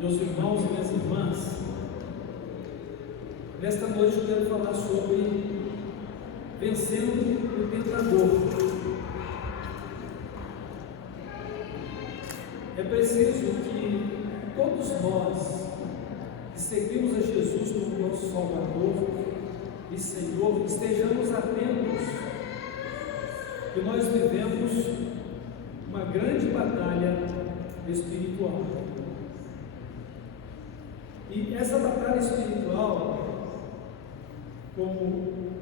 meus irmãos e minhas irmãs, nesta noite eu quero falar sobre vencendo o tentador. É preciso que todos nós que seguimos a Jesus como nosso Salvador e Senhor, estejamos atentos que nós vivemos uma grande batalha espiritual. E essa batalha espiritual, como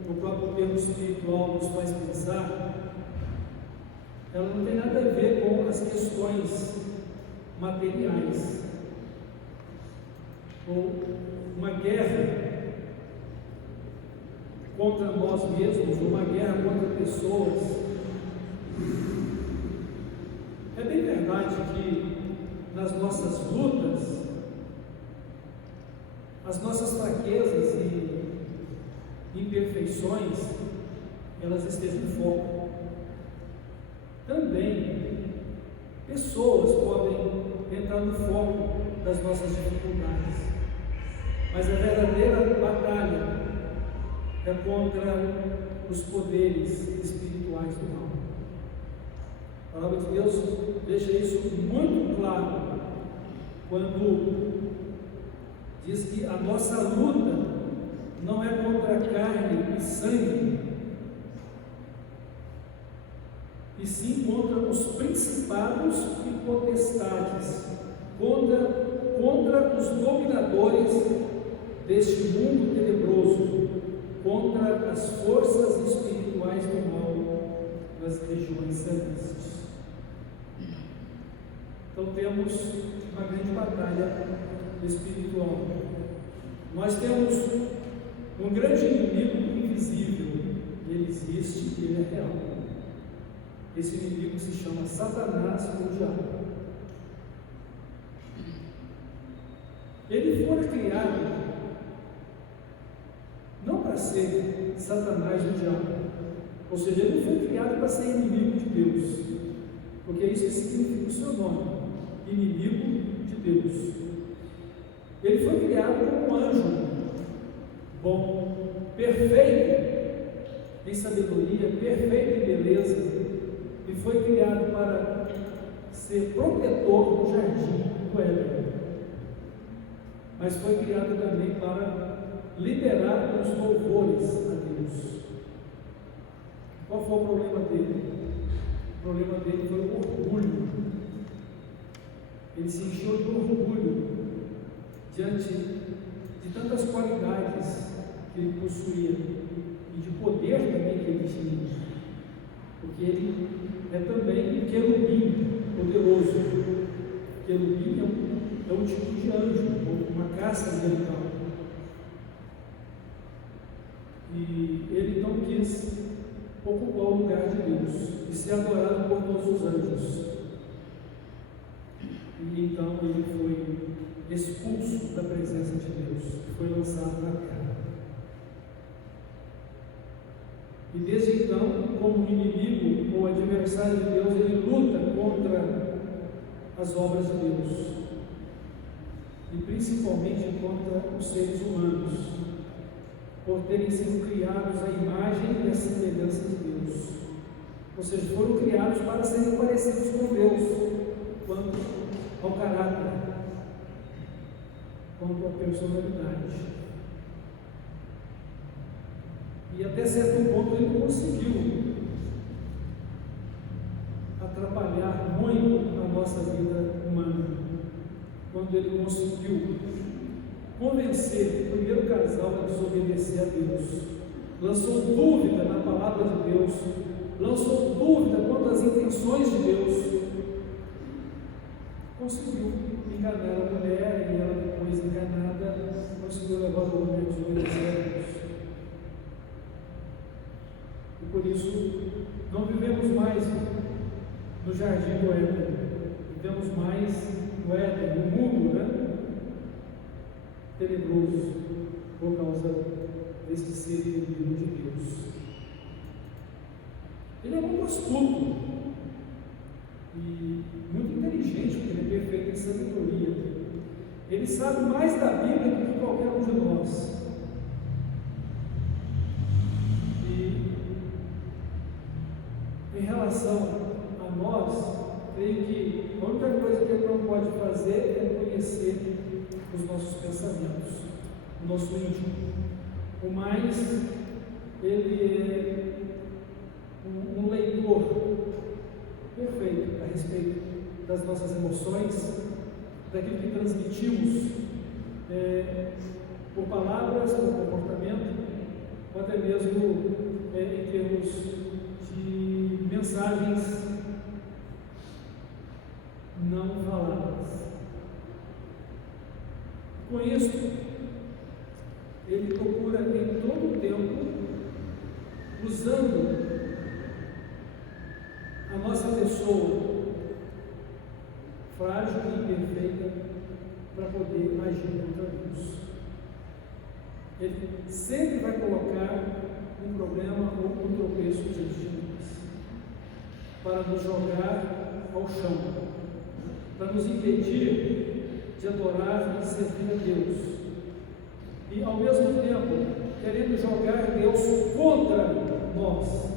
o próprio termo espiritual nos faz pensar, ela não tem nada a ver com as questões materiais, ou uma guerra contra nós mesmos, ou uma guerra contra pessoas. É bem verdade que nas nossas lutas, as nossas fraquezas e imperfeições, elas estejam em foco. Também, pessoas podem entrar no foco das nossas dificuldades, mas a verdadeira batalha é contra os poderes espirituais do mal. A palavra de Deus deixa isso muito claro quando diz que a nossa luta não é contra carne e sangue, e sim contra os principados e potestades, contra os dominadores deste mundo tenebroso, contra as forças espirituais do mal nas regiões celestes. Então temos uma grande batalha espiritual. Nós temos um grande inimigo invisível, ele existe e ele é real. Esse inimigo se chama Satanás ou Diabo. Ele foi criado não para ser Satanás ou Diabo, ou seja, ele não foi criado para ser inimigo de Deus, porque isso significa o seu nome, inimigo de Deus. Ele foi criado como um anjo bom, perfeito em sabedoria, perfeito em beleza, e foi criado para ser protetor do jardim do Éden, mas foi criado também para liderar os louvores a Deus. Qual foi o problema dele? O problema dele foi o orgulho. Ele se encheu de orgulho diante de tantas qualidades que ele possuía e de poder também que ele tinha, porque ele é também um querubim poderoso. Querubim é um tipo de anjo, uma caça angelical, e ele não quis ocupar o lugar de Deus e ser adorado por todos os anjos, e então ele foi expulso da presença de Deus, foi lançado na terra. E desde então, como inimigo ou adversário de Deus, ele luta contra as obras de Deus, e principalmente contra os seres humanos, por terem sido criados à imagem e à semelhança de Deus, ou seja, foram criados para serem parecidos com Deus, quanto ao caráter, quanto à personalidade. E até certo ponto ele conseguiu atrapalhar muito a nossa vida humana, quando ele conseguiu convencer o primeiro casal a desobedecer a Deus, lançou dúvida na palavra de Deus, lançou dúvida quanto às intenções de Deus, conseguiu enganar a mulher, e ela, depois enganada, conseguiu levar o homem a desobedecer a Deus. E por isso não vivemos mais no jardim do Éden, vivemos mais no Éden, no mundo, tenebroso, por causa deste ser inimigo de Deus. Ele é muito astuto e muito inteligente, porque ele é perfeito em sabedoria. Ele sabe mais da Bíblia do que qualquer um de nós. E em relação a nós, creio que a única coisa que ele não pode fazer é conhecer os nossos pensamentos, o nosso íntimo. O mais, ele é um leitor perfeito a respeito das nossas emoções, daquilo que transmitimos por palavras, por comportamento, ou até mesmo em termos de mensagens não faladas. Com isso, ele procura em todo o tempo, usando a nossa pessoa frágil e imperfeita para poder agir contra Deus. Ele sempre vai colocar um problema ou um tropeço diante de nós, para nos jogar ao chão, para nos impedir de adorar e servir a Deus. E ao mesmo tempo, querendo jogar Deus contra nós,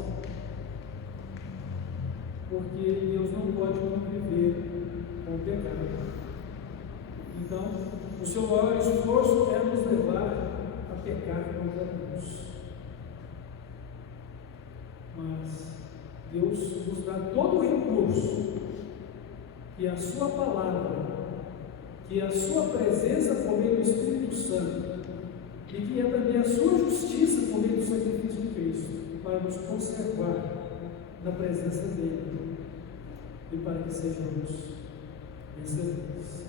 porque Deus não pode conviver com o pecado. Então, o seu maior esforço é nos levar a pecar contra Deus. Mas Deus nos dá todo o recurso que a sua palavra, que a sua presença por meio do Espírito Santo, e que é também a sua justiça por meio do sacrifício de Cristo, para nos conservar na presença dele e para que sejamos vencedores.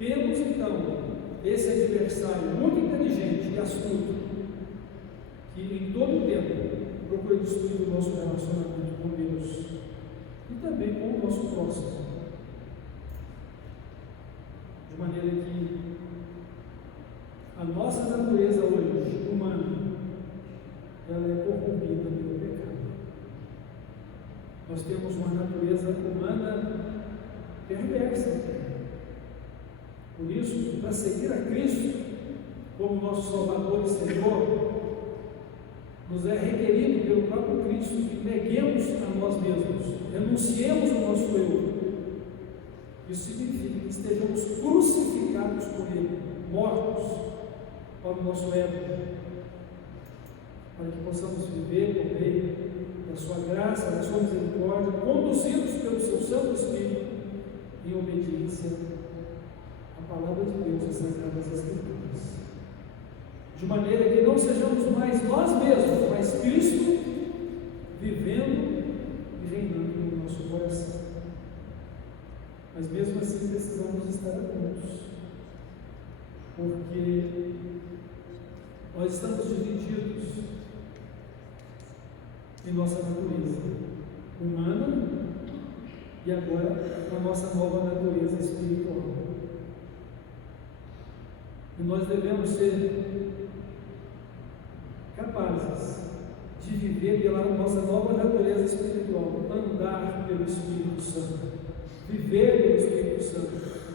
Temos então esse adversário muito inteligente e astuto, que em todo o tempo procura destruir o nosso relacionamento com Deus e também com o nosso próximo, de maneira que a nossa natureza hoje, humana, ela é corrompida pelo pecado. Nós temos uma natureza humana perversa. Por isso, para seguir a Cristo como nosso Salvador e Senhor, nos é requerido pelo próprio Cristo que neguemos a nós mesmos, renunciemos ao nosso eu. Isso significa que estejamos crucificados por Ele, mortos para o nosso ego, para que possamos viver por meio da sua graça, da sua misericórdia, conduzidos pelo seu Santo Espírito em obediência à palavra de Deus e às Sagradas Escrituras. De maneira que não sejamos mais nós mesmos, mas Cristo vivendo e reinando no nosso coração. Mas mesmo assim precisamos estar atentos, porque nós estamos divididos em nossa natureza humana e agora na nossa nova natureza espiritual. E nós devemos ser capazes de viver pela nossa nova natureza espiritual, andar pelo Espírito Santo, viver pelo Espírito Santo,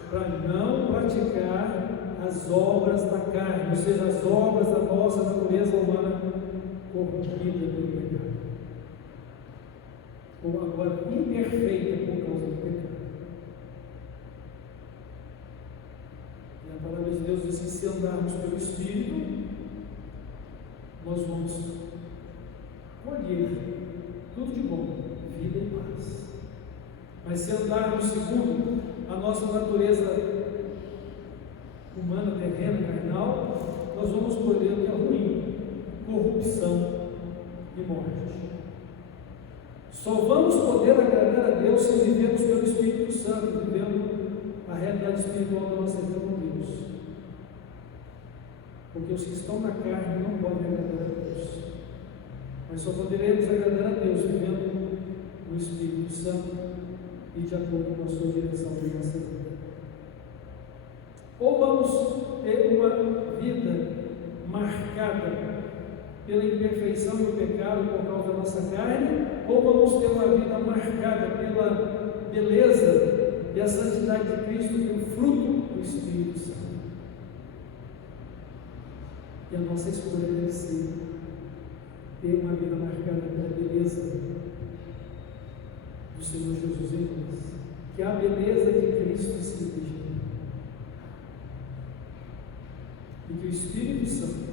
para não praticar as obras da carne, ou seja, as obras da nossa natureza humana corrompida pelo pecado, ou agora imperfeita por causa do pecado. E a palavra de Deus diz que se andarmos pelo Espírito, nós vamos colher tudo de bom, vida e paz. Mas se andarmos segundo a nossa natureza humana, terrena, carnal, nós vamos colher o que é ruim, corrupção e morte. Só vamos poder agradar a Deus se vivemos pelo Espírito Santo, vivendo a realidade espiritual da nossa vida com Deus. Porque os que estão na carne não podem agradar a Deus, mas só poderemos agradar a Deus vivendo no Espírito Santo e de acordo com a sua direção de nossa vida. Ou vamos ter uma vida marcada pela imperfeição e o pecado por causa da nossa carne, ou vamos ter uma vida marcada pela beleza e a santidade de Cristo tem o fruto do Espírito Santo. E a nossa escolha deve ser ter uma vida marcada pela beleza do Senhor Jesus em nós, que a beleza de Cristo se veja, e que o Espírito Santo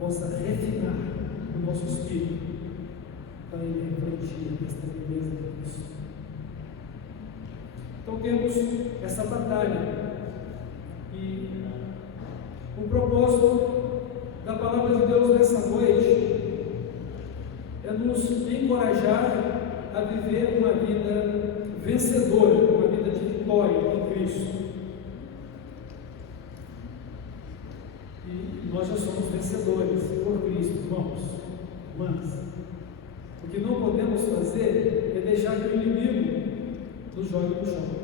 possa refinar o nosso espírito para ele refletir esta beleza de Cristo. Então temos essa batalha, e o propósito da palavra de Deus nessa noite é nos encorajar a viver uma vida vencedora, uma vida de vitória em Cristo. E nós já somos vencedores por Cristo, irmãos, irmãs. O que não podemos fazer é deixar que o inimigo nos jogue no chão.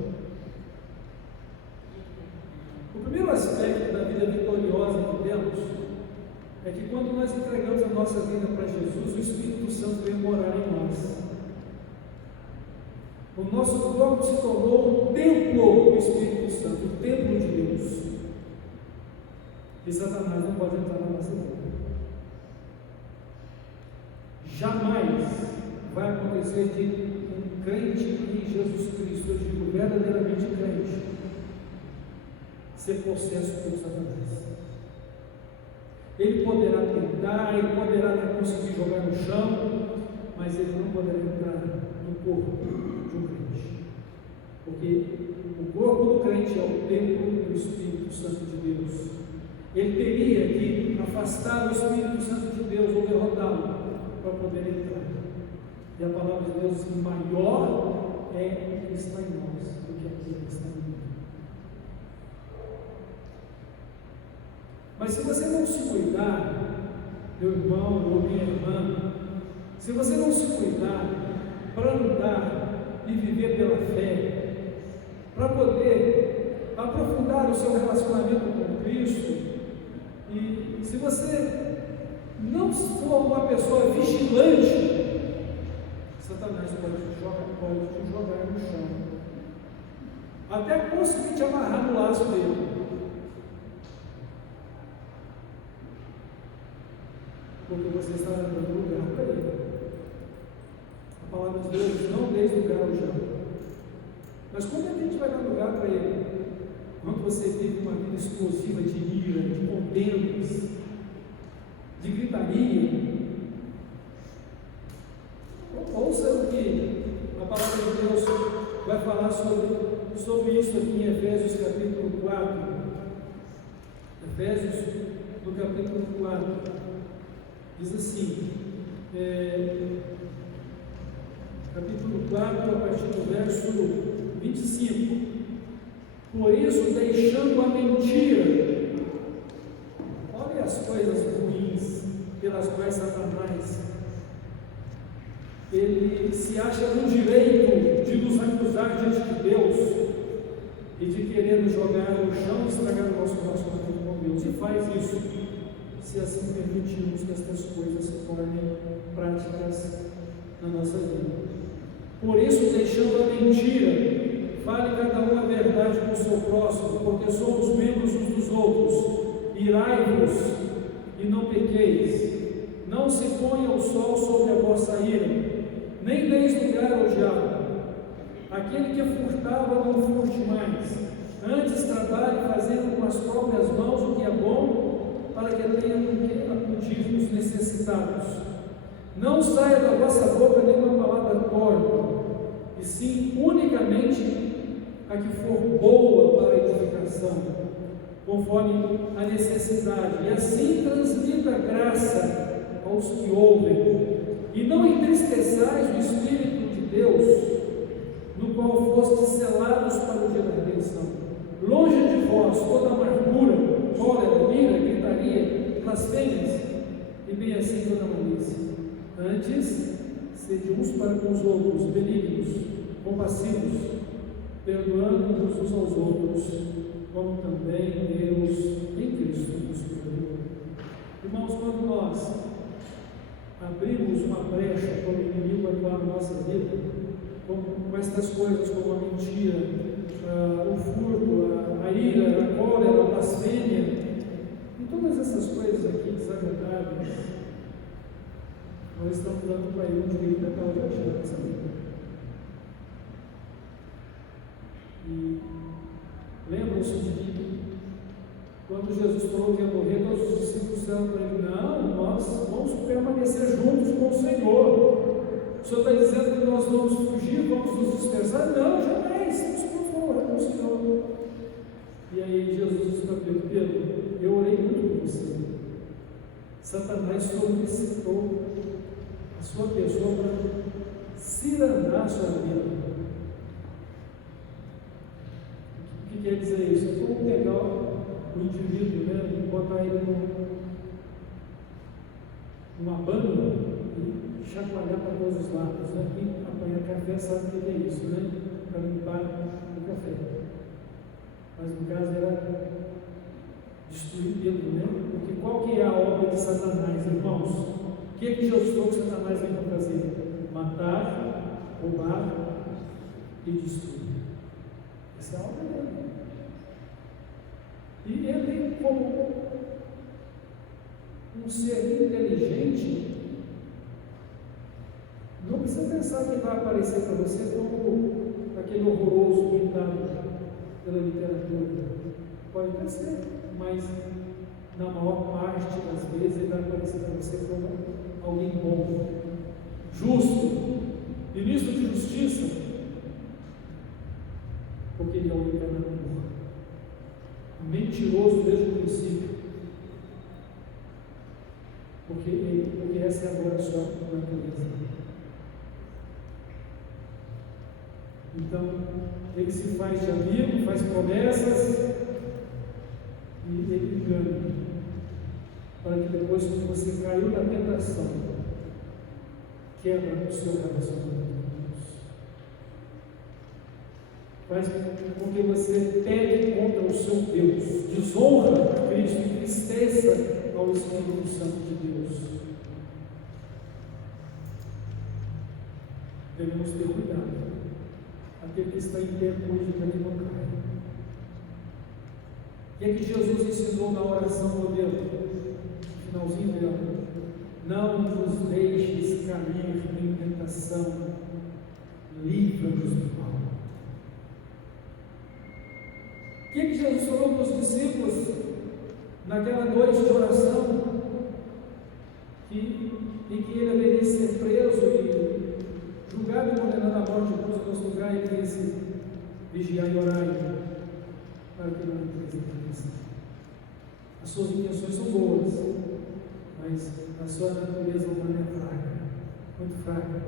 O primeiro aspecto da vida vitoriosa que temos é que quando nós entregamos a nossa vida para Jesus, o Espírito Santo vem morar em nós. O nosso corpo se tornou um templo do Espírito Santo, o templo de Deus. E Satanás não pode entrar na nossa vida. Jamais vai acontecer de um crente em Jesus Cristo, eu digo verdadeiramente crente, ser possesso por Satanás. Ele poderá tentar, ele poderá até conseguir jogar no chão, mas ele não poderá entrar no corpo de um crente, porque o corpo do crente é o templo do Espírito Santo de Deus. Ele teria que afastar o Espírito Santo de Deus ou derrotá-lo para poder entrar. E a palavra de Deus diz que maior é o que está em nós do que aquele que está em nós. Mas se você não se cuidar, meu irmão ou minha irmã, se você não se cuidar para andar e viver pela fé, para poder aprofundar o seu relacionamento com Cristo, e se você não for uma pessoa vigilante, Satanás pode te jogar no chão, até conseguir te amarrar no laço dele. Porque você está dando lugar para ele. A palavra de Deus diz: não deis lugar ao diabo. Mas quando a gente vai dar lugar para ele? Quando você vive uma vida explosiva de ira, de contendas, de gritaria. Ouça o que a palavra de Deus vai falar sobre isso aqui em Efésios capítulo 4. Efésios no capítulo 4. Diz assim, capítulo 4, a partir do verso 25: por isso, deixando a mentira, olha as coisas ruins pelas quais Satanás ele se acha no direito de nos acusar diante de Deus e de querer nos jogar no chão e estragar o nosso relacionamento com Deus, e faz isso se assim permitirmos que estas coisas se tornem práticas na nossa vida. Por isso, deixando a mentira, fale cada um a verdade com o seu próximo, porque somos membros uns dos outros. Irai-vos e não pequeis. Não se ponha o sol sobre a vossa ira, nem deis lugar ao diabo. Aquele que furtava, não furte mais. Antes trabalhe fazendo com as próprias mãos o que é bom, para que tenha com que acudir os necessitados. Não saia da vossa boca nenhuma palavra torpe, e sim unicamente a que for boa para a edificação, conforme a necessidade, e assim transmita graça aos que ouvem. E não entristeçais o Espírito de Deus, no qual fostes selados para o dia da redenção. Longe de vós toda amargura, cólera, ira, gritaria, blasfêmias, e bem assim toda malícia. Antes, sede uns para com os outros, benignos, compassivos, perdoando-nos uns aos outros, como também Deus em Cristo nos perdoou. Irmãos, quando nós abrimos uma brecha para o inimigo atuar na nossa vida, com estas coisas como a mentira, o furto, a ira, a cólera, a blasfêmia, e todas essas coisas aqui desagradáveis, nós estamos dando para ele um direito legal de agir nessa vida. E lembram-se de que quando Jesus falou que ia morrer, todos os discípulos disseram para ele: não, nós vamos permanecer juntos com o Senhor. O Senhor está dizendo que nós vamos fugir, vamos nos dispersar? Não, jamais, nós vamos morrer com o Senhor. E aí Jesus disse para Pedro: Pedro, eu orei muito por você. Satanás solicitou a sua pessoa para cirandar a sua vida. O que quer dizer isso? É como pegar o indivíduo, né, botar ele numa banda e chacoalhar para todos os lados. Né? Quem apanha café sabe o que é isso, né? Para limpar o café. Mas no caso era destruir Pedro, né? Porque qual que é a obra de Satanás, irmãos? O que é que Jesus falou que Satanás vem para fazer? Matar, roubar e destruir. Essa é a obra dele. E ele, como um ser inteligente, não precisa pensar que vai aparecer para você como aquele horroroso pintado pela literatura. Pode até ser, mas na maior parte das vezes ele vai aparecer para você como alguém bom, justo, ministro de justiça, porque ele é o enganador, mentiroso desde o princípio, porque essa é agora a sua natureza. Então, ele se faz de amigo, faz promessas e ele engana, para que depois, quando você caiu na tentação, quebra o seu relacionamento com Deus. Faz com que você pegue contra o seu Deus, desonra a Cristo, entristeça ao Espírito Santo de Deus. Devemos ter cuidado. Aquele que está em pé hoje para que não caia. O que é que Jesus ensinou na oração modelo? No finalzinho dela: não nos deixes cair em tentação, livra-nos do mal. O que é que Jesus falou para os discípulos naquela noite de oração, em que ele haveria ser preso e julgado e condenado à morte por nosso lugar, e ele disse: vigiai e orai, para que não entreis em tentação. As suas intenções são boas, mas a sua natureza humana é fraca, muito fraca,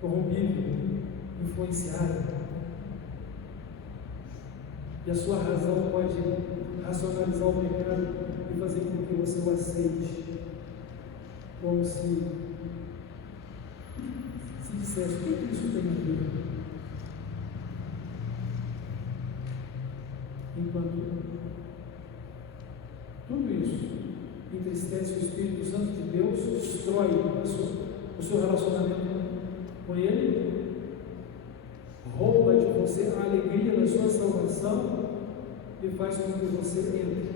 corrompível, influenciada. E a sua razão pode racionalizar o pecado e fazer com que você o aceite, como se dissesse: o que isso tem a ver? Enquanto tudo isso entristece o Espírito Santo de Deus, destrói o seu relacionamento com Ele, rouba de você a alegria da sua salvação e faz com que você entre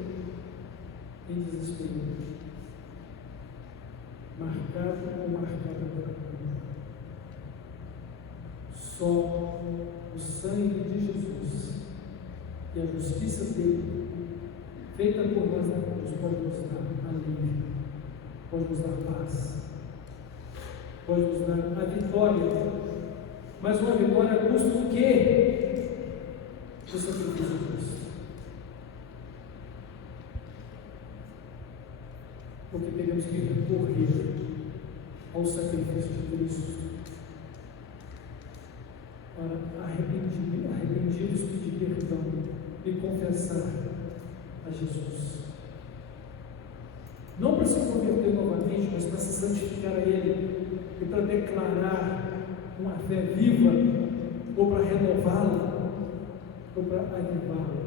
em desespero, marcado ou marcada pela culpa. Só o sangue de Jesus e a justiça dele, feita por nós na cruz, pode nos dar alívio, pode nos dar paz, pode nos dar a vitória, mas uma vitória a custo do quê? Do sacrifício de Cristo. Porque temos que recorrer ao sacrifício de Cristo para arrependidos pedir perdão e confessar a Jesus. Não para se converter novamente, mas para se santificar a Ele e para declarar uma fé viva, ou para renová-la, ou para avivá-la.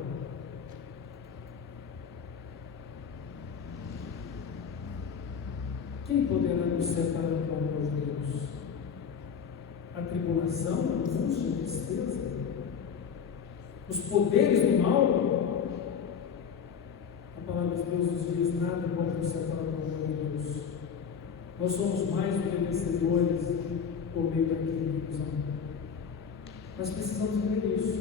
Quem poderá nos separar do amor de Deus? a tribulação, a angústia, a tristeza, os poderes do mal. A palavra de Deus nos diz: nada pode nos separar do amor de Deus. Nós somos mais do que vencedores por meio daquele que nos ama. Nós precisamos ver isso.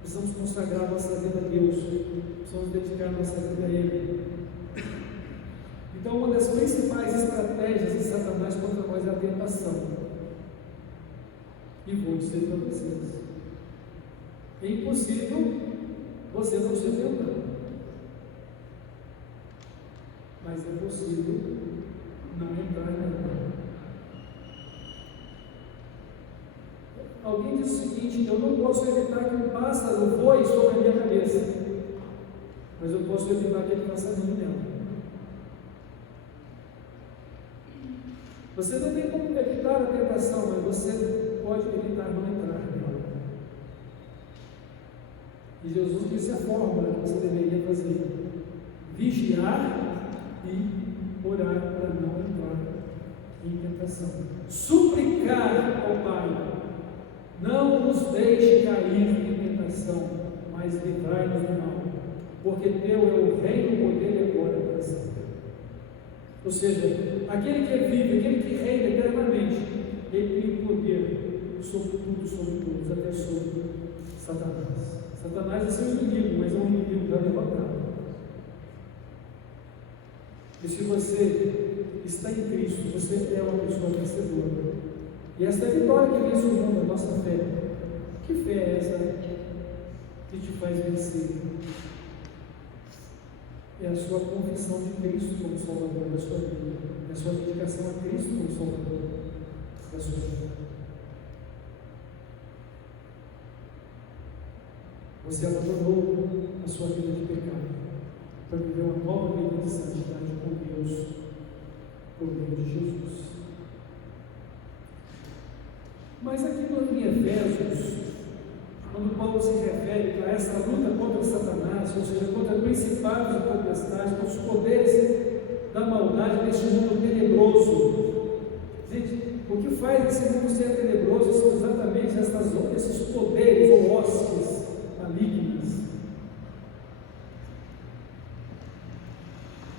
Precisamos consagrar nossa vida a Deus. Precisamos dedicar nossa vida a Ele. Então, uma das principais estratégias de Satanás contra nós é a tentação. E vou dizer para vocês: é impossível você não ser tentado. Mas é possível não entrar nela. Alguém diz o seguinte: eu não posso evitar que um pássaro voe sobre a minha cabeça, mas eu posso evitar que ele faça ninho nela. Você não tem como evitar a tentação, mas você pode evitar não entrar nela. E Jesus disse a fórmula que você deveria fazer: vigiar e orar para não entrar em tentação. Suplicar ao Pai: não nos deixe cair em tentação, mas livrai-nos do mal, porque teu é o reino, o poder e a glória para sempre. Ou seja, aquele que vive, aquele que reina eternamente, ele tem o poder sobre tudo, sobre todos, até sobre Satanás. Satanás é seu inimigo, mas é um inimigo já derrotado. E se você está em Cristo, você é uma pessoa vencedora. E esta é a vitória que vem surgindo da nossa fé. Que fé é essa que te faz vencer? É a sua confissão de Cristo como Salvador da sua vida. É a sua dedicação a Cristo como Salvador da sua vida. Você abandonou a sua vida de pecado para viver uma nova vida de santidade com Deus por meio de Jesus. Mas aqui em Efésios, quando Paulo se refere a essa luta contra Satanás, ou seja, contra principados e potestades, contra os poderes da maldade deste mundo tenebroso. Gente, o que faz esse mundo ser tenebroso são exatamente esses poderes ou hostes malignas.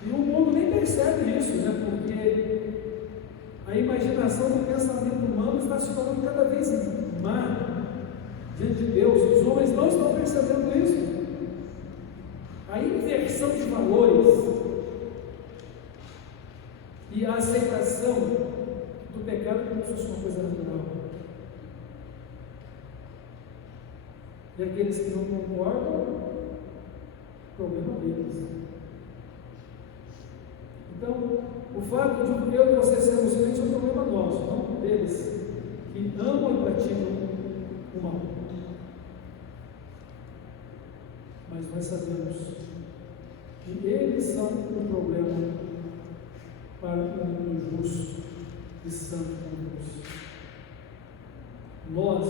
E o mundo nem percebe isso, né? Porque a imaginação do pensamento humano está se tornando cada vez má diante de Deus. Os homens não estão percebendo isso. A inversão de valores e a aceitação do pecado como se fosse uma coisa natural. E aqueles que não concordam, problema deles. Então, o fato de eu e você sermos crentes é um problema nosso, não deles, que amam e praticam o mal. Mas nós sabemos que eles são o problema para o mundo justo e santo como Deus. Nós,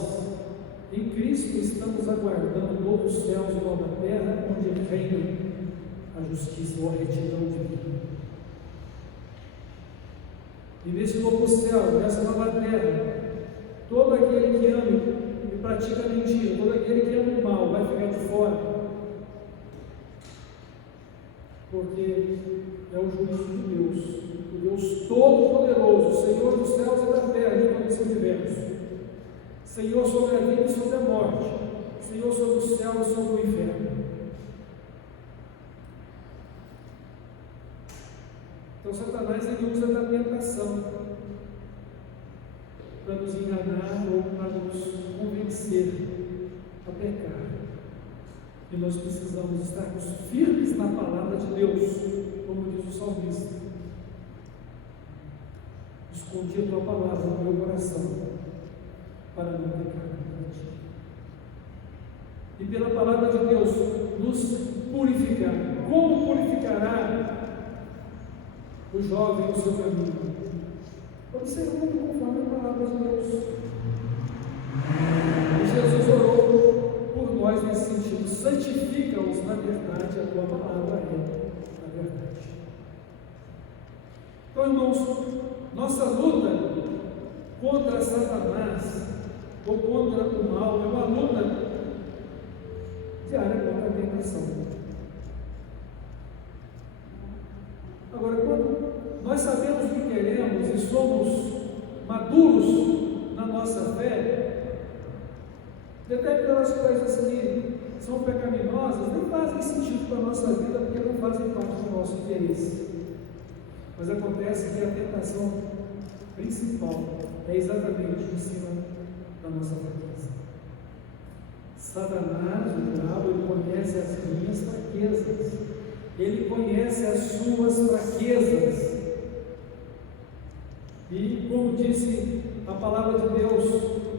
em Cristo, estamos aguardando novos céus e nova terra, onde reina a justiça ou a retidão divina. E nesse novo céu, nessa nova terra, todo aquele que ama e pratica mentira, todo aquele que ama o mal, vai ficar de fora. Porque é o juízo de Deus, o Deus Todo-Poderoso, Senhor dos céus e da terra, de todo esse universo. Senhor sobre a vida e sobre a morte, Senhor sobre o céu e sobre o inferno. Então Satanás ele usa da tentação para nos enganar ou para nos convencer a pecar. E nós precisamos estarmos firmes na palavra de Deus, como diz o salmista. Escondi a tua palavra no meu coração, para não pecar contra ti. E pela palavra de Deus, nos purificar. Como purificará o jovem o seu caminho? Observando conforme a palavra de Deus. E Jesus orou por nós nesse sentido: santifica-os na verdade, a tua palavra é a verdade. Então, irmãos, nossa luta contra Satanás ou contra o mal, é uma luta diária contra a tentação. Agora, quando nós sabemos o que queremos e somos maduros na nossa fé, determinadas coisas que são pecaminosas nem fazem sentido para a nossa vida, porque não fazem parte do nosso interesse. Mas acontece que a tentação principal é exatamente em cima da nossa fraqueza. Satanás, o diabo, ele conhece as minhas fraquezas, ele conhece as suas fraquezas, e como disse a palavra de Deus,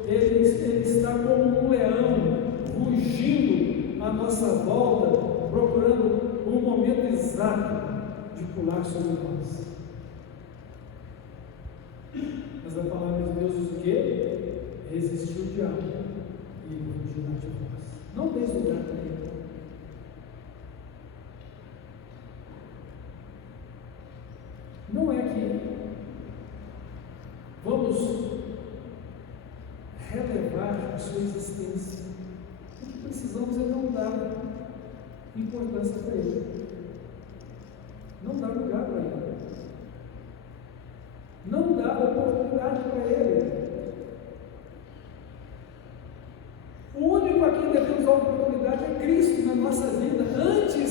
ele está como um leão, rugindo à nossa volta, procurando o momento exato de pular sobre nós. Mas a palavra de Deus diz o quê? Resistiu o diabo e ele fugirá de nós. Não deis lugar para ele. Não é que vamos relevar a sua existência. O que precisamos é não dar importância para ele, não dar lugar para ele, não dar oportunidade para ele. O único a quem devemos dar oportunidade é Cristo na nossa vida. Antes,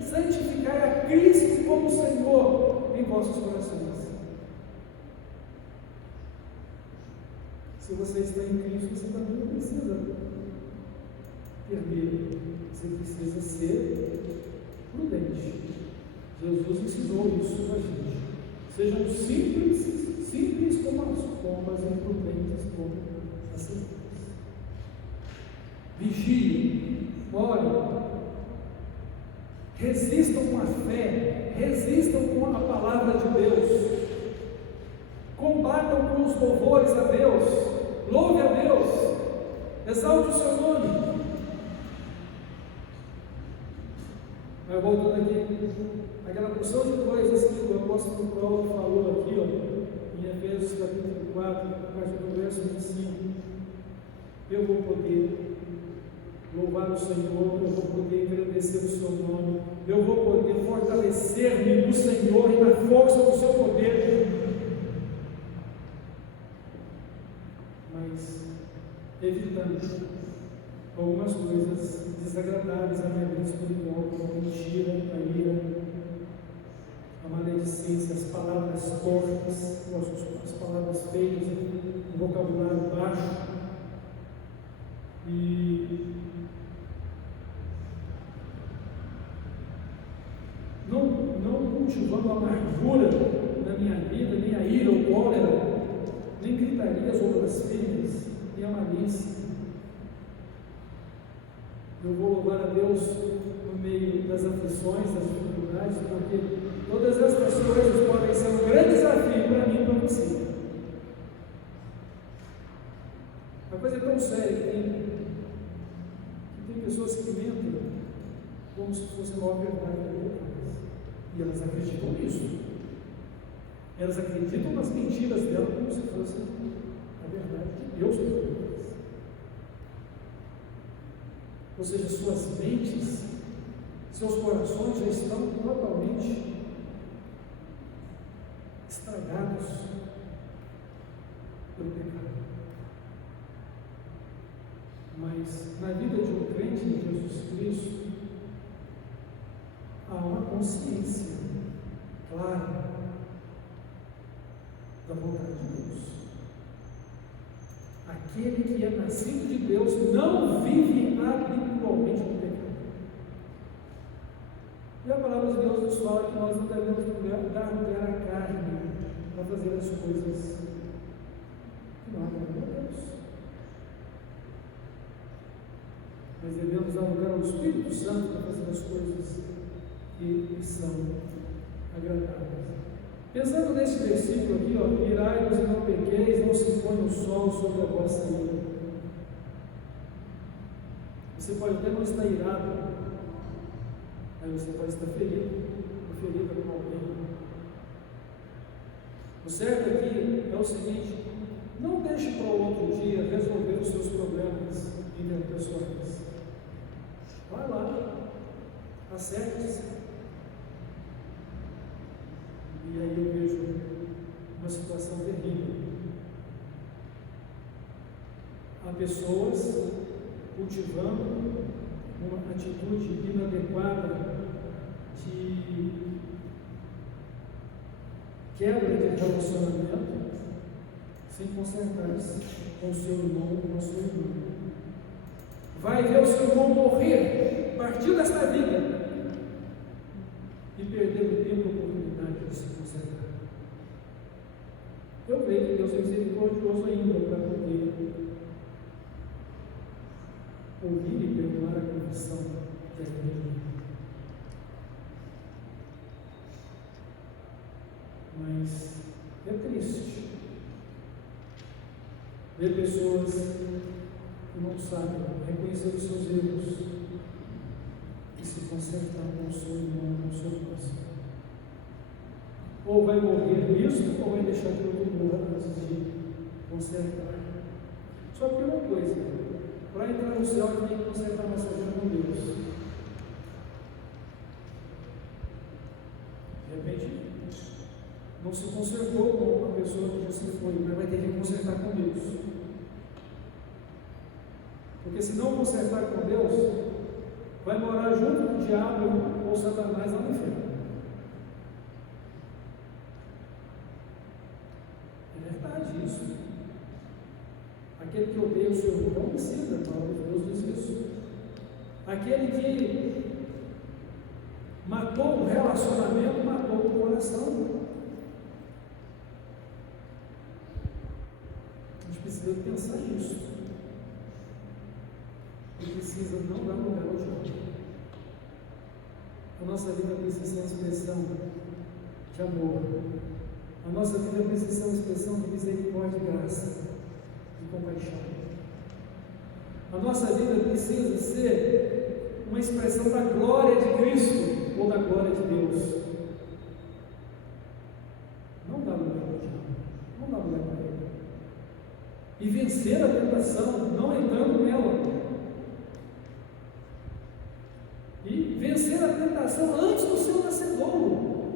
santificar a Cristo como Senhor em vossos corações. Se você está em Cristo, você também não precisa ter medo, você precisa ser prudente. Jesus ensinou isso a gente. Sejam simples como as pombas e prudentes como as serpentes. Vigiem, orem, resistam com a fé, resistam com a palavra de Deus, combatam com os louvores a Deus, louve a Deus, exalte o seu nome. Mas voltando aqui, aquela porção de coisas que o apóstolo Paulo falou aqui, em Efésios capítulo 4, a partir do verso 25, eu vou poder louvar o Senhor, eu vou poder engrandecer o seu nome, eu vou poder fortalecer-me no Senhor e na força do seu poder. Mas evitando algumas coisas desagradáveis à minha vida espiritual, como a mentira, a ira, a maledicência, as palavras tortas, as palavras feias, o vocabulário baixo, e não cultivando a amargura na minha vida, nem a ira ou cólera, nem gritarias ou blasfêmias, nem a malícia. Eu vou louvar a Deus no meio das aflições, das dificuldades, porque todas estas coisas podem ser um grande desafio para mim e para você. A coisa é tão séria que tem pessoas que mentem como se fosse a maior verdade da vida. E elas acreditam nisso. Elas acreditam nas mentiras dela como se fosse a verdade de Deus para elas. Ou seja, suas mentes, seus corações já estão totalmente estragados pelo pecado. Mas na vida de um crente em Jesus Cristo, há uma consciência clara da vontade de Deus. Aquele que é nascido de Deus não vive habitualmente no pecado. E a palavra de Deus nos fala que nós não devemos dar lugar à carne para fazer as coisas que não agradam a Deus. Mas devemos dar lugar ao Espírito Santo para fazer as coisas que são agradáveis. Pensando nesse versículo aqui, irai-vos e não pequeis, não se põe o sol sobre a vossa ira. Você pode até não estar irado, mas você pode estar ferido, ou ferida com alguém. O certo aqui é o seguinte: Não deixe para o outro dia resolver os seus problemas interpessoais. Vai lá, acerte-se. E aí eu vejo uma situação terrível. Há pessoas cultivando uma atitude inadequada de quebra de relacionamento sem consertar-se com o seu irmão ou com a sua irmã. Vai ver o seu irmão morrer, partir desta vida e perder o tempo e a oportunidade de se consertar. Eu creio que Deus é misericordioso ainda para poder ouvir e perdoar a confissão de igreja. Mas é triste ver pessoas que não sabem reconhecer os seus erros e se consertar com o seu irmão, com o seu próximo. Ou vai morrer nisso, ou vai deixar que outro morra antes de consertar. Só que uma coisa, para entrar no céu, a gente tem que consertar nossa vida com Deus. De repente, não se consertou com uma pessoa que já se foi, mas vai ter que consertar com Deus. Porque se não consertar com Deus, vai morar junto com o diabo ou Satanás lá no inferno. É verdade isso. Aquele que odeia o seu irmão é homicida, a palavra de Deus diz isso. Aquele que matou o relacionamento, matou o coração. A gente precisa pensar nisso. E precisa não dar lugar ao diabo. A nossa vida precisa ser uma expressão de amor. A nossa vida precisa ser uma expressão de misericórdia e graça, de compaixão. A nossa vida precisa ser uma expressão da glória de Cristo ou da glória de Deus. Não dá lugar ao diabo, não dá lugar para ele. E vencer a tentação, não entrando nela. E vencer a tentação antes do seu nascedouro.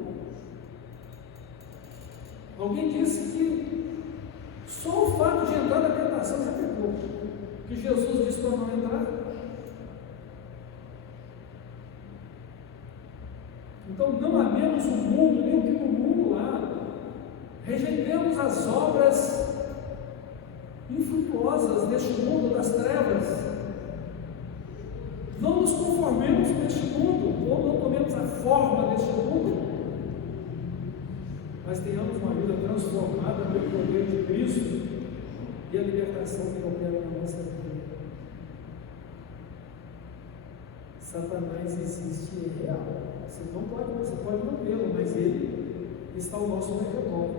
Alguém disse que só o fato de entrar na tentação já pegou. Que Jesus disse para não entrar. Então não amemos o mundo, nem o que no mundo há. Rejeitemos as obras infrutuosas deste mundo, das trevas. Não nos conformemos com este mundo, ou não tomemos a forma deste mundo, mas tenhamos uma vida transformada pelo poder de Cristo e a libertação que opera na nossa vida. Satanás existe e é real. Você pode não vê-lo, mas ele está ao nosso redor.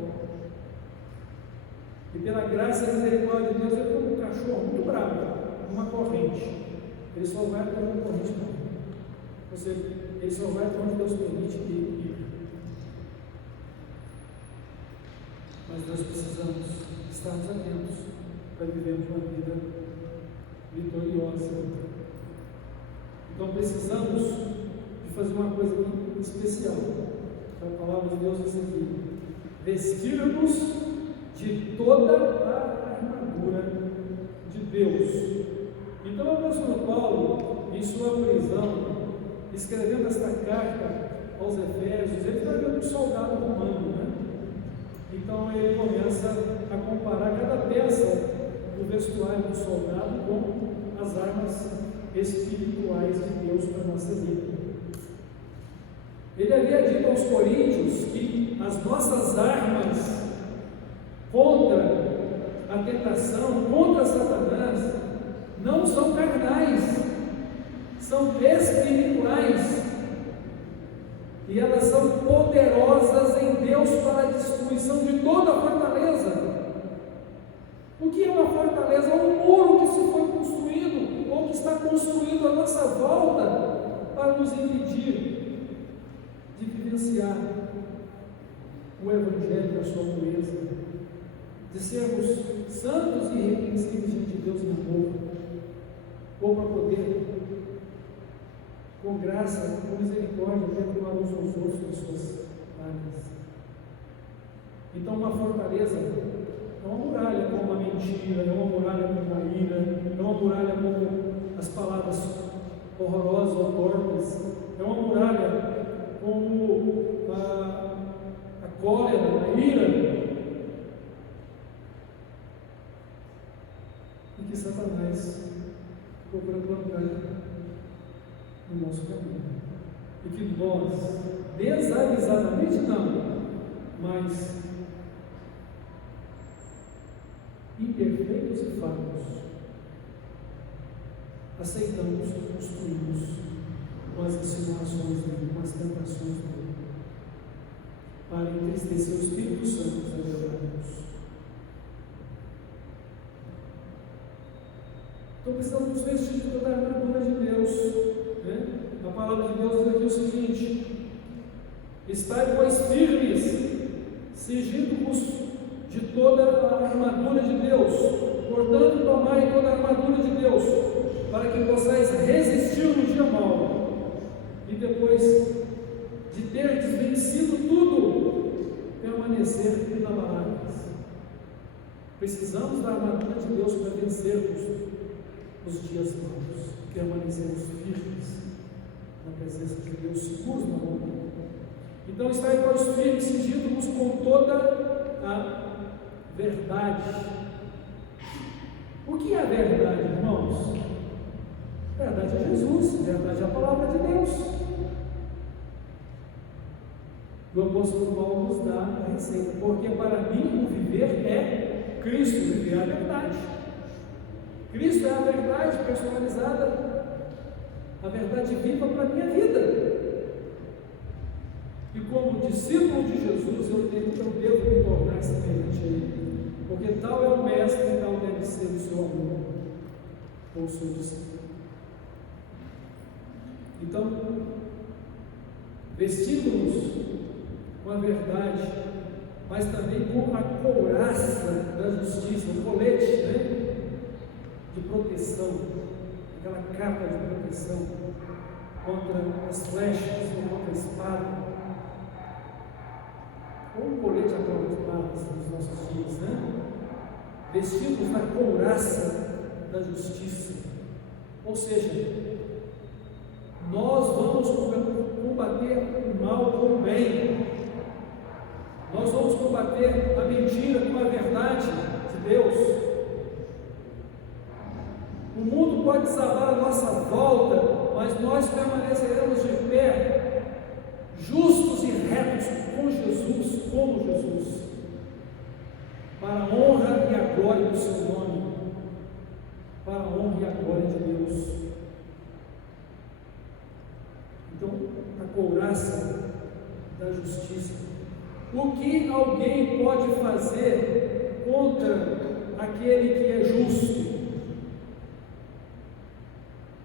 E pela graça e misericórdia de Deus, ele é como um cachorro muito bravo, numa corrente. Ele só vai para onde a corrente não. Ou seja, ele só vai para onde Deus permite que ele ir. Mas nós precisamos estarmos atentos para vivermos uma vida vitoriosa. Então precisamos de fazer uma coisa especial. A palavra de Deus diz aqui: vestir-nos de toda a armadura de Deus. Então o apóstolo Paulo, em sua prisão, escrevendo esta carta aos Efésios, ele está vendo um soldado romano, né? Então ele começa a comparar cada peça do vestuário do soldado com as armas espirituais de Deus para a nossa vida. Ele havia dito aos coríntios que as nossas armas contra a tentação, contra Satanás, não são carnais, são espirituais, e elas são poderosas em Deus para a destruição de toda a fortaleza. O que é uma fortaleza? É um muro que se foi construído, ou que está construído à nossa volta, para nos impedir de vivenciar o Evangelho da sua pureza, de sermos santos e irrepreensíveis diante de Deus em amor, ou para poder, com graça, com misericórdia, perdoar uns aos outros as suas falhas. Então, uma fortaleza é uma muralha com uma mentira, é uma muralha com uma ira, é uma muralha com as palavras horrorosas ou torpes, é uma muralha como a cólera, a ira, e que Satanás procura plantar no nosso caminho. E que nós, desavisadamente não, mas imperfeitos e falhos, aceitamos e construímos com as insinuações dele, com as tentações dele, para entristecer o Espírito Santo que está Deus. Então precisamos nos vestir de toda a armadura de Deus, né? A palavra de Deus diz aqui o seguinte: estai, pois, firmes, cingindo-vos de toda a armadura de Deus, portanto tomai toda a armadura de Deus, para que possais resistir no dia mau, e depois de terdes vencido tudo, permanecer inabaláveis. Precisamos da armadura de Deus para vencermos os dias maus, permanecermos firmes na presença de Deus, seguros na mão dele. Então estai, pois, firmes, cingindo-vos com toda a verdade. O que é a verdade, irmãos? Verdade é Jesus, verdade é a palavra de Deus. O apóstolo Paulo nos dá a receita, porque para mim o viver é Cristo, viver é a verdade. Cristo é a verdade personalizada, a verdade viva para a minha vida. E como discípulo de Jesus, eu devo me tornar semelhante a Ele, porque tal é o mestre e tal deve ser o seu aluno ou o seu discípulo. Então, vestimos-nos com a verdade, mas também com a couraça da justiça, o colete, né? De proteção, aquela capa de proteção contra as flechas, contra a espada, ou um colete à prova de balas nos nossos dias, né? Vestimos na couraça da justiça, ou seja, nós vamos combater o mal com o bem, nós vamos combater a mentira com a verdade de Deus. O mundo pode desabar à nossa volta, mas nós permaneceremos de pé, justos e retos com Jesus, como Jesus, para a honra e a glória do seu nome, para a honra e a glória de Deus. Então, a couraça da justiça. O que alguém pode fazer contra aquele que é justo?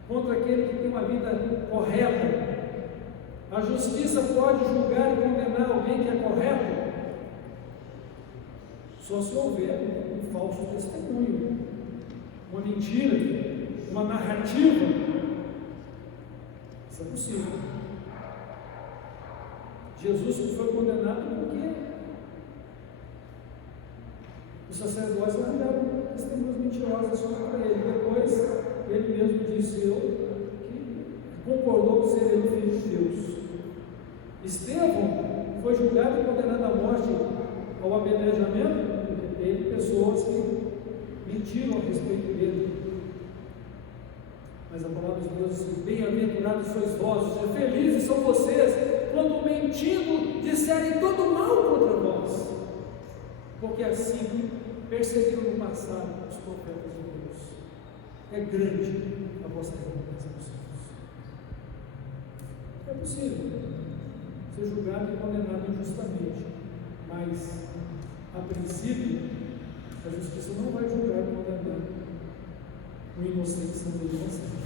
Contra aquele que tem uma vida correta? A justiça pode julgar e condenar alguém que é correto? Só se houver um falso testemunho, uma mentira, uma narrativa. Isso é possível. Jesus foi condenado porque os sacerdotes arranjaram testemunhas mentirosas contra ele. Depois, ele mesmo disse que concordou com ser ele filho de Deus. Estevão foi julgado e condenado à morte ao apedrejamento, porque teve pessoas que mentiram a respeito dele. Mas a palavra de Deus diz: bem-aventurados sois vós, felizes são vocês, quando mentindo disserem todo mal contra vós, porque assim perseguiram no passado os profetas de Deus. É grande a vossa recompensa dos céus. É possível ser julgado e condenado injustamente, mas a princípio a justiça não vai julgar e condenar o inocente sendo inocente.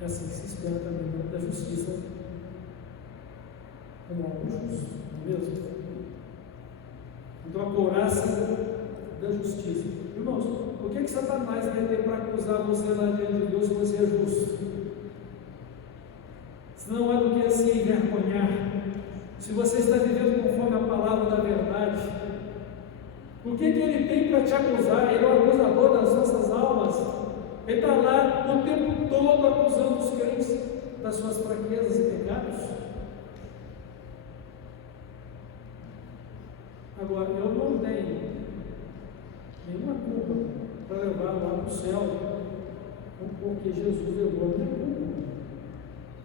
É assim que se espera também da justiça como algo justo, não é mesmo? Então Então a couraça da justiça. Irmãos, o que Satanás vai ter para acusar você lá diante de Deus se você é justo? Se não é do que se envergonhar, se você está vivendo conforme a palavra da verdade, o que ele tem para te acusar? Ele é o acusador das nossas almas. Ele está lá o tempo todo acusando os crentes das suas fraquezas e pecados. Agora, eu não tenho nenhuma culpa para levar lá para o céu, porque Jesus levou a minha culpa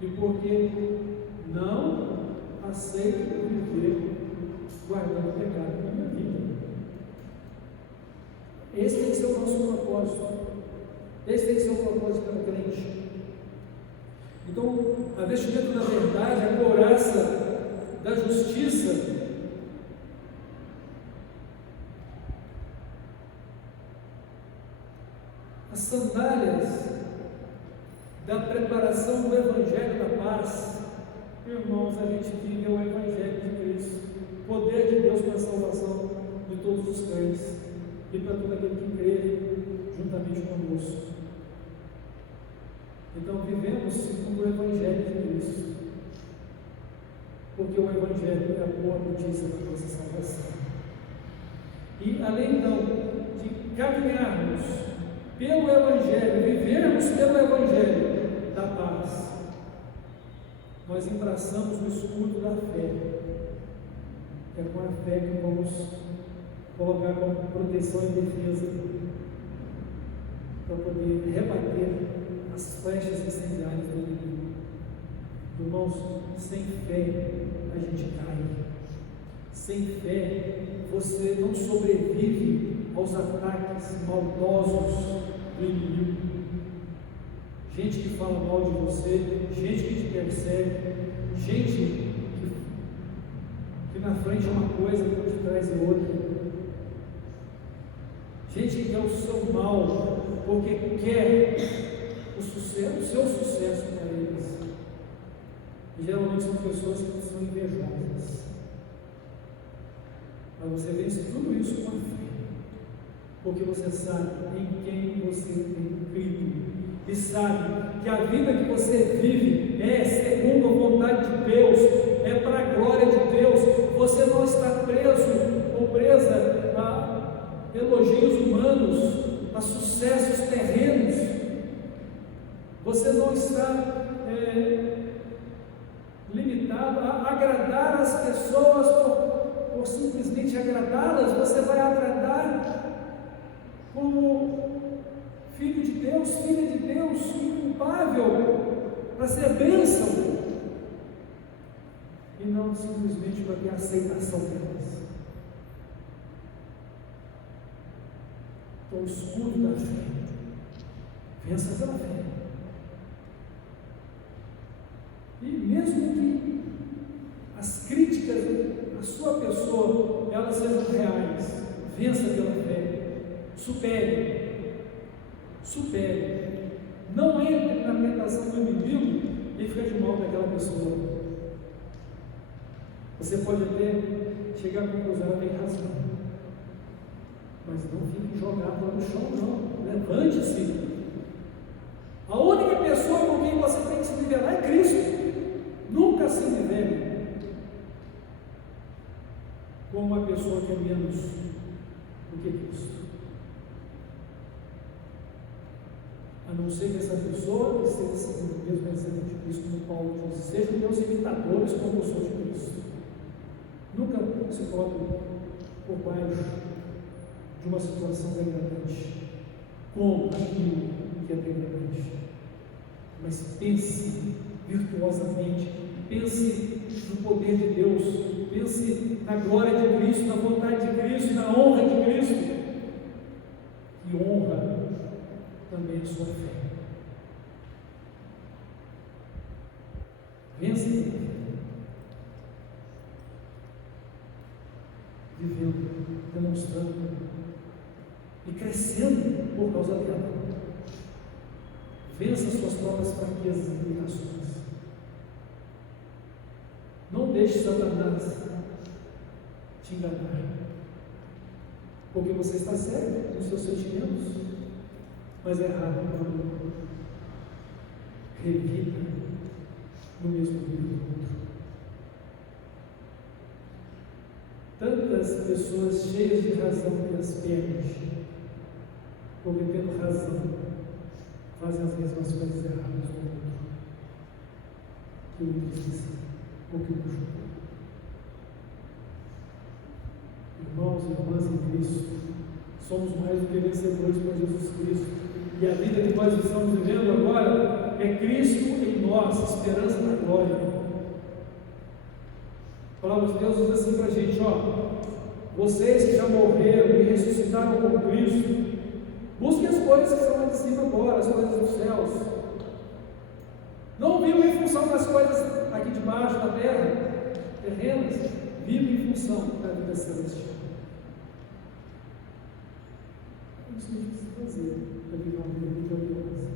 e porque não aceito viver guardando o pecado na minha vida. Esse tem que ser o nosso propósito. Esse tem que ser o propósito para o crente. Então, a vestimenta da verdade, a couraça da justiça, as sandálias da preparação do Evangelho da paz. Irmãos, a gente vive o Evangelho de Cristo, poder de Deus para a salvação de todos os crentes e para todo aquele que crê juntamente conosco. Então vivemos segundo o Evangelho de Cristo, porque o Evangelho é a boa notícia da nossa salvação. E além então de caminharmos pelo Evangelho, vivermos pelo Evangelho da paz, nós embraçamos o escudo da fé. É com a fé que vamos colocar como proteção e defesa para poder rebater as flechas incendiárias do inimigo. Irmãos, sem fé a gente cai. Sem fé você não sobrevive aos ataques maldosos do inimigo. Gente que fala mal de você, gente que te persegue, gente que na frente é uma coisa, por detrás é outra. Gente que quer o seu mal, porque quer o seu sucesso para eles. E geralmente são pessoas que são invejosas. Mas você vence tudo isso com a fé, porque você sabe em quem você tem crido, e sabe que a vida que você vive é segundo a vontade de Deus, é para a glória de Deus. Você não está preso ou presa a elogios humanos, a sucessos terrenos. Você não está limitado a agradar as pessoas por simplesmente agradá-las. Você vai agradar como filho de Deus, filha de Deus, inculpável, para ser bênção, e não simplesmente para ter aceitação delas. Então, o escudo da fé, vença pela fé. E mesmo que as críticas à sua pessoa, elas sejam reais, vença pela fé, supere. Não entre na tentação do inimigo e fica de mal daquela pessoa. Você pode até chegar à conclusão, ela tem razão, mas não fique jogado lá no chão, não. Levante-se. A única pessoa com quem você tem que se nivelar é Cristo. Nunca se nivele com uma pessoa que é menos do que Cristo. A não ser que essa pessoa esteja segundo o mesmo exemplo de Cristo, como Paulo diz: sejam meus imitadores como eu sou de Cristo. Nunca se coloque por baixo de uma situação degradante, como aquilo que é degradante. Mas pense virtuosamente, pense no poder de Deus, pense na glória de Cristo, na vontade de Cristo, na honra de Cristo, e honra também a sua fé. Vença vivendo, demonstrando e crescendo por causa dela. Vença suas próprias fraquezas e limitações. Não deixe Satanás te enganar. Porque você está certo nos seus sentimentos, mas é errado quando revida no mesmo nível do outro. Tantas pessoas cheias de razão que as perde, porque tendo razão, fazem as mesmas coisas erradas do outro, que o entristeceu ou que o machucou. Irmãos e irmãs em Cristo, somos mais do que vencedores por Jesus Cristo, e a vida que nós estamos vivendo agora é Cristo em nós, esperança da glória. A palavra de Deus diz assim para a gente: vocês que já morreram e ressuscitaram com Cristo, busquem as coisas que estão lá de cima agora, as coisas dos céus. Não vivam em função das coisas aqui de baixo da terra, terrenas, vivam em função da vida celestial. É isso que a gente precisa fazer para viver uma vida vitoriosa.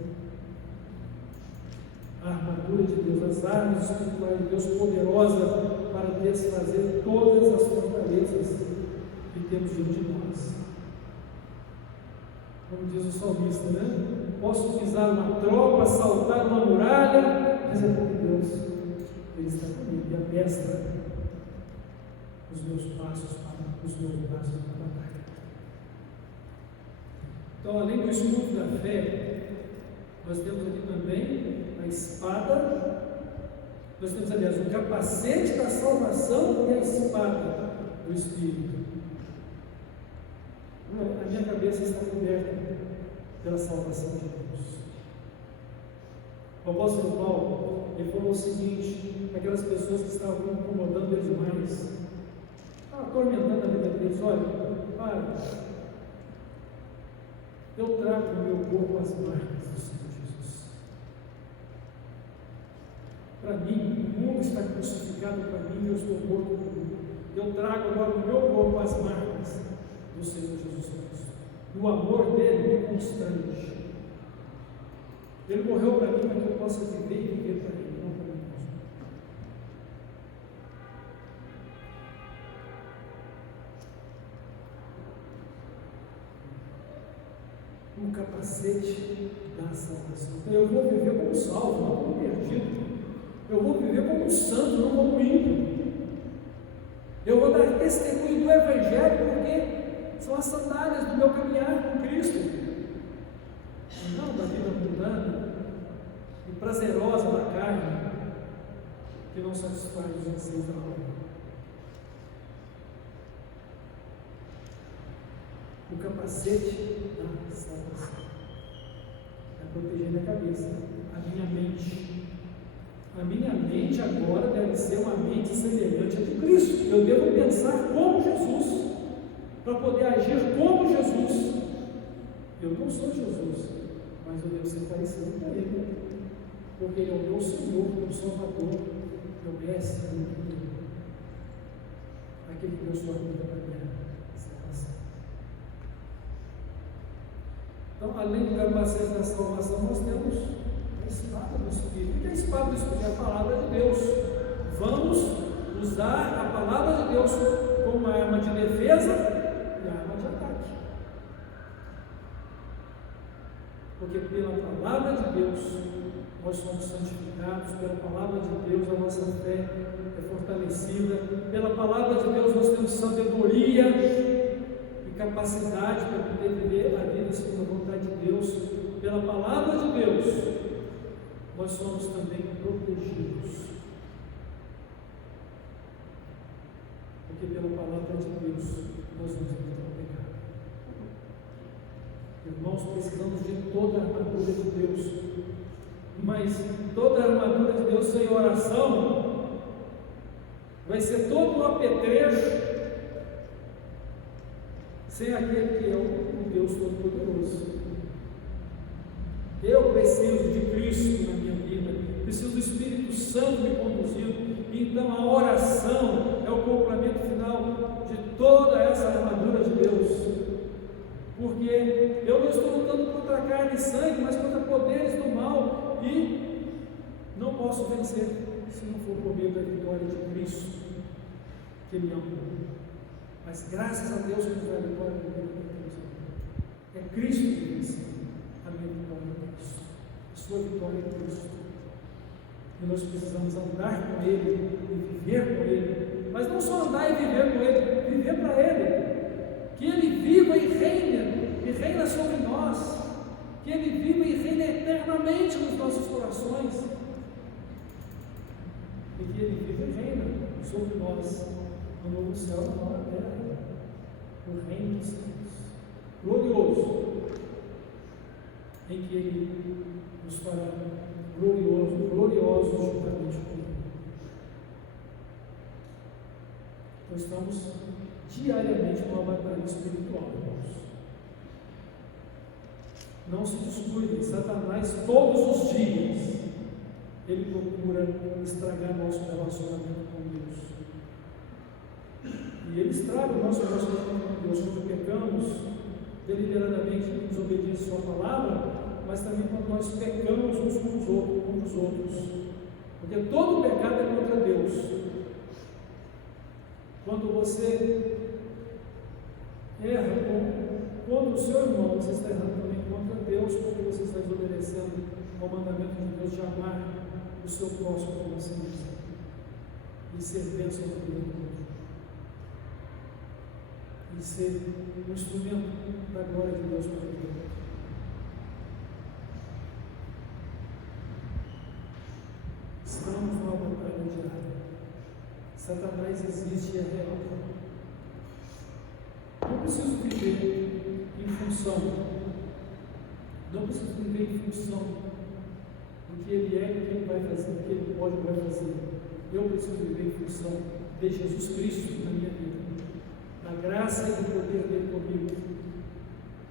A armadura de Deus, as armas espirituais de Deus poderosas para desfazer todas as fortalezas que temos diante de nós. Como diz o salmista, né? Posso pisar uma tropa, saltar uma muralha, mas é porque Deus, Ele está comigo e amestra os meus passos para os meus braços para a batalha. Então, além do escudo da fé, nós temos aqui também a espada, nós temos, aliás, o capacete da salvação e a espada do Espírito. A minha cabeça está coberta pela salvação de Deus. O apóstolo Paulo, ele falou o seguinte, aquelas pessoas que estavam incomodando ele demais, estavam atormentando a vida deles: olha, para, eu trago no meu corpo as marcas do Senhor Jesus. Para mim, o mundo está crucificado para mim e eu estou morto por mim. Eu trago agora no meu corpo as marcas do Senhor Jesus Cristo. E o amor dele me constrange. Ele morreu para mim para que eu possa viver e viver para ele, não para mim mesmo. Um capacete da salvação. Então eu vou viver como salvo, não como perdido. Eu vou viver como um santo, não como um ímpio. Eu vou dar testemunho do Evangelho, porque são as sandálias do meu caminhar com Cristo, não da vida mundana e prazerosa da carne, que não satisfaz os anseios da alma. O capacete da salvação é proteger minha cabeça, a minha mente. A minha mente agora deve ser uma mente semelhante à de Cristo. Eu devo pensar como Jesus, para poder agir como Jesus. Eu não sou Jesus, mas eu devo ser parecido com Ele, porque Ele é o meu Senhor, meu Salvador, meu Mestre, meu Deus, aquele que deu sua vida para minha salvação. Então, além do capacete da salvação, nós temos a espada do Espírito. O que é a espada do Espírito? É a palavra de Deus. Vamos usar a palavra de Deus como uma arma de defesa e arma de ataque. Porque pela palavra de Deus nós somos santificados, pela palavra de Deus a nossa fé é fortalecida, pela palavra de Deus nós temos sabedoria e capacidade para poder viver a vida segundo a vontade de Deus. Pela palavra de Deus nós somos também protegidos, porque pela palavra de Deus nós vamos evitar o pecado. Irmãos, precisamos de toda a armadura de Deus, mas toda a armadura de Deus sem oração vai ser todo um apetrecho sem aquele que é o Deus Todo-Poderoso. Eu preciso de Cristo na minha vida, preciso do Espírito Santo me conduzindo. Então a oração é o complemento final de toda essa armadura de Deus, porque eu não estou lutando contra carne e sangue, mas contra poderes do mal, e não posso vencer se não for por meio da vitória de Cristo, que me amou. Mas graças a Deus que nos dá a vitória do Deus. É Cristo que vence. A minha vitória é Cristo. A sua vitória é Cristo. E nós precisamos andar com Ele e viver com Ele. Mas não só andar e viver com Ele, viver para Ele. Que Ele viva e reina sobre nós. Que Ele viva e reina eternamente nos nossos corações. E que Ele viva e reina sobre nós no novo céu e na nova terra. O reino dos céus glorioso, em que Ele nos fará gloriosos juntamente com Ele. Nós estamos diariamente numa batalha espiritual, irmãos. Não se descuidem, Satanás todos os dias ele procura estragar nosso relacionamento com Deus. E ele estraga o nosso relacionamento com Deus quando pecamos deliberadamente em desobediência à sua palavra, mas também quando nós pecamos uns com os outros. Porque todo pecado é contra Deus. Quando você erra contra o seu irmão, você está errando também contra Deus, porque você está desobedecendo ao mandamento de Deus de amar o seu próximo como você mesmo e ser bênção na vida do outro. E ser um instrumento da glória de Deus para o outro. Estamos numa batalha diária. Satanás existe e é real. Não preciso viver em função, não preciso viver em função do que Ele é, do que Ele vai fazer, do que Ele pode ou vai fazer. Eu preciso viver em função de Jesus Cristo na minha vida. A graça e o poder dele comigo.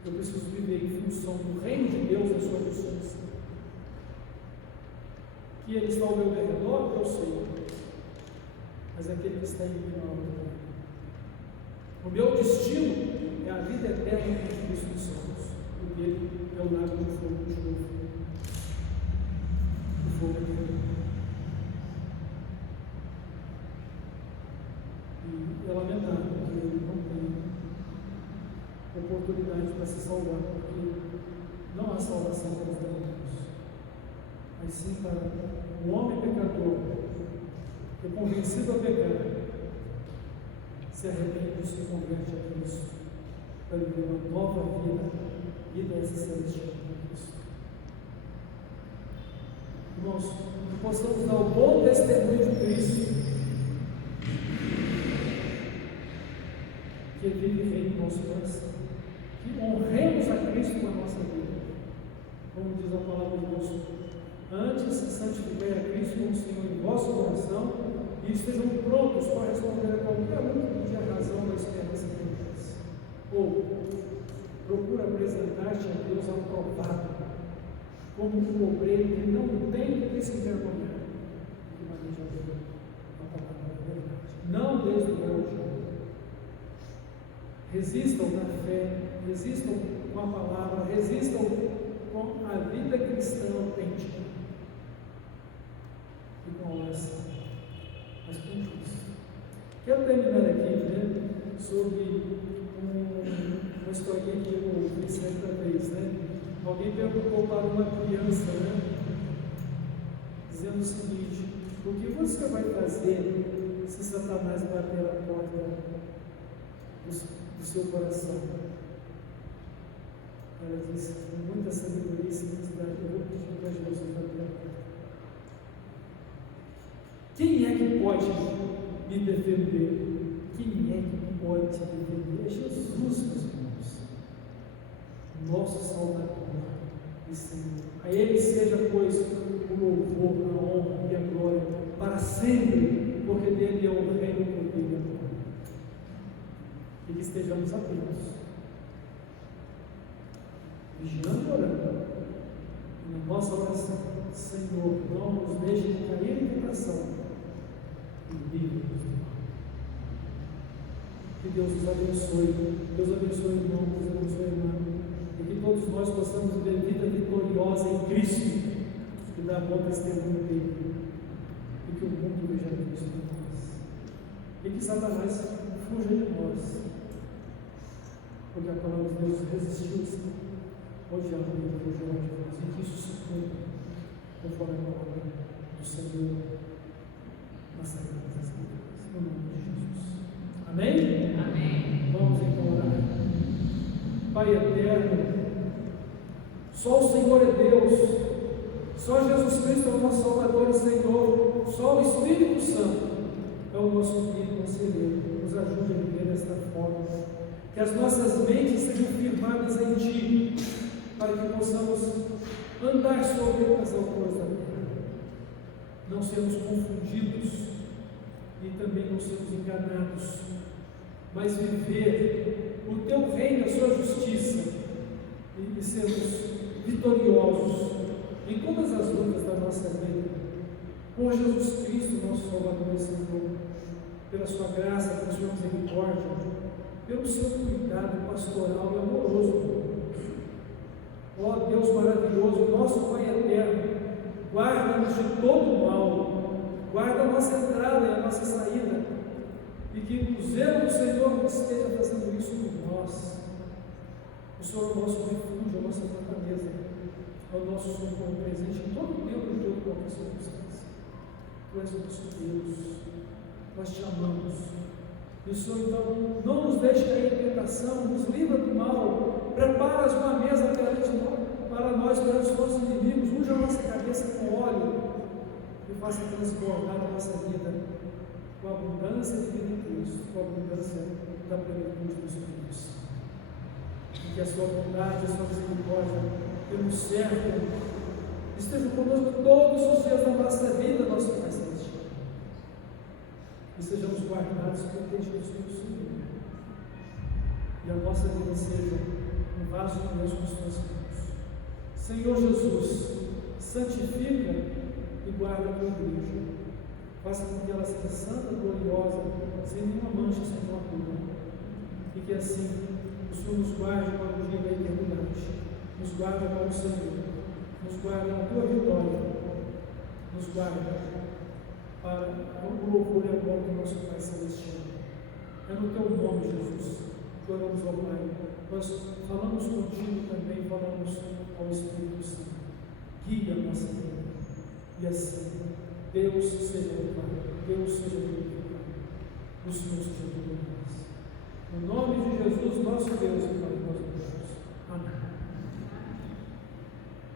Eu preciso viver em função do reino de Deus na sua justiça. Que Ele está ao meu redor, eu sei. Mas aquele que está em mim não é. O meu destino é a vida eterna em Cristo dos céus. O dele é o lago de fogo de novo. O fogo eterno. E é lamentável que ele não tem oportunidade para se salvar, porque não há salvação para os demônios, mas sim para o homem pecador, que é convencido a pecar, se arrepende e se converte a Cristo, para viver uma nova vida essa celestial em Cristo. Irmãos, que possamos dar o bom testemunho de Cristo, que vive e reina em nosso coração, que honremos a Cristo com a nossa vida, como diz a palavra de Deus. Antes santificai a Cristo como Senhor em vosso coração e estejam prontos para responder a qualquer um que pedir a razão da esperança que tens. Ou procura apresentar-te a Deus aprovado, como um obreiro que não tem do que se envergonhar, que maneja a palavra da verdade. Não desde o hoje. Resistam na fé, resistam com a palavra, resistam com a vida cristã autêntica e com a oração. Mas com Cristo. Quero terminar aqui, sobre uma historinha que eu ouvi certa vez, Alguém perguntou para uma criança, dizendo o seguinte: o que você vai fazer se Satanás bater a porta do seu coração? Ela disse com muita sabedoria e simplicidade: eu vou pedir para Jesus bater a porta. Quem é que pode me defender? Quem é que pode te defender? É Jesus, meus irmãos, nosso Salvador e Senhor. A Ele seja, pois, o louvor, a honra e a glória para sempre, porque dele é o reino, o poder e a glória. E que estejamos atentos, vigiando e orando, e na nossa oração: Senhor, não nos deixe de cair em tentação e livre-nos do mal. Que Deus os abençoe. Deus abençoe o irmão, Deus abençoe a irmã. E que todos nós possamos viver vida vitoriosa em Cristo e dar bom testemunho dele. E que o mundo veja Cristo em nós. E que Satanás fuja de nós, porque a palavra de Deus resistiu ao diabo e ele fugirá de nós, e que isso se cumpra conforme a palavra do Senhor nas Sagradas Escrituras, no nome de Jesus. Amém? Amém. Vamos então orar. Pai eterno, só o Senhor é Deus, só Jesus Cristo é o nosso Salvador e Senhor, só o Espírito Santo é o nosso guia e conselheiro. Nos ajude a viver desta forma, que as nossas mentes sejam firmadas em Ti, para que possamos andar sobre as alturas da terra, não sermos confundidos e também não sermos enganados, mas viver o Teu reino, a Sua justiça, e sermos vitoriosos em todas as lutas da nossa vida, por Jesus Cristo, nosso Salvador e Senhor, pela Sua graça, pela Sua misericórdia, pelo Seu cuidado pastoral e amoroso. Ó Deus maravilhoso, nosso Pai eterno, guarda-nos de todo mal, guarda a nossa entrada e a nossa saída, e que o zelo do Senhor esteja fazendo isso por nós. O Senhor é o nosso refúgio, a nossa fortaleza, é o nosso socorro presente em todo o tempo e em toda qualquer circunstância. Tu és o nosso Deus, nós te amamos. E o Senhor então não nos deixe cair em tentação, nos livra do mal, prepara uma mesa para nós, para os nossos inimigos, unja a nossa cabeça com óleo e faça transbordar a nossa vida com a abundância de vida em Cristo, com a abundância da plenitude do Espírito Santo. E que a Sua bondade, a Sua misericórdia, pelo certo, estejam conosco todos os dias da nossa vida, nosso Pai Celestial. E sejamos guardados pelo que Jesus nos Senhor. E a nossa vida seja um vaso de Deus com suas mãos. Senhor Jesus, santifica e guarda a tua igreja. Faça com que ela seja santa, gloriosa, sem nenhuma mancha, sem nenhuma culpa. E que assim o Senhor nos guarde para o dia da eternidade. Nos guarda para o Senhor. Nos guarda na tua vitória. Nos guarda para o louvor e a glória do nosso Pai Celestial. É no teu nome, Jesus, que oramos ao Pai. Nós falamos contigo também, falamos ao Espírito Santo. Guia a nossa vida. E assim, Deus seja louvado, Deus seja glorificado, o Senhor seja glorificado. No nome de Jesus, nosso